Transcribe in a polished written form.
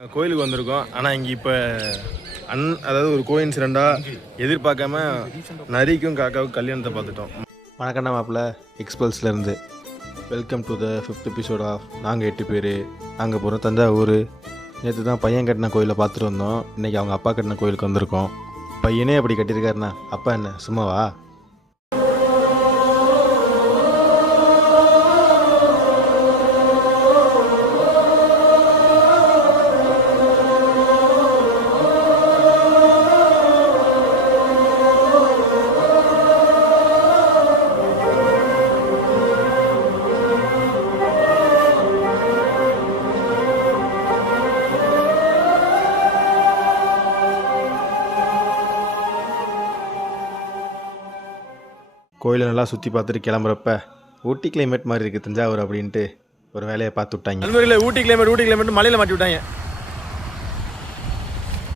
கோயிலுக்கு வந்திருக்கோம். ஆனால் இங்கே இப்போ அதாவது ஒரு கோயின்சிடெண்ட்டாக எதிர்பார்க்காம நரிக்கும் காக்காவுக்கும் கல்யாணத்தை பார்த்துட்டோம். வணக்கண்ணா மாப்பிள்ள எக்ஸ்பல்ஸ்லேருந்து. Welcome to the 5th episode of நாங்கள் 8 பேர். நாங்கள் போகிறோம் தஞ்சாவூர். நேற்று தான் பையன் கட்டின கோயிலை பார்த்துட்டு வந்தோம். இன்றைக்கி அவங்க அப்பா கட்டின கோயிலுக்கு வந்திருக்கோம். பையனே அப்படி கட்டியிருக்காருண்ணா, அப்பா என்ன சும்மாவா? கோயிலை நல்லா சுற்றி பார்த்துட்டு கிளம்புறப்ப ஊட்டி கிளைமேட் மாதிரி இருக்குது தஞ்சாவூர் அப்படின்ட்டு ஒரு வேலையை பார்த்து விட்டாங்க. அது மாதிரி இல்லை, ஊட்டி கிளைமேட் மலையில் மாட்டி விட்டாங்க.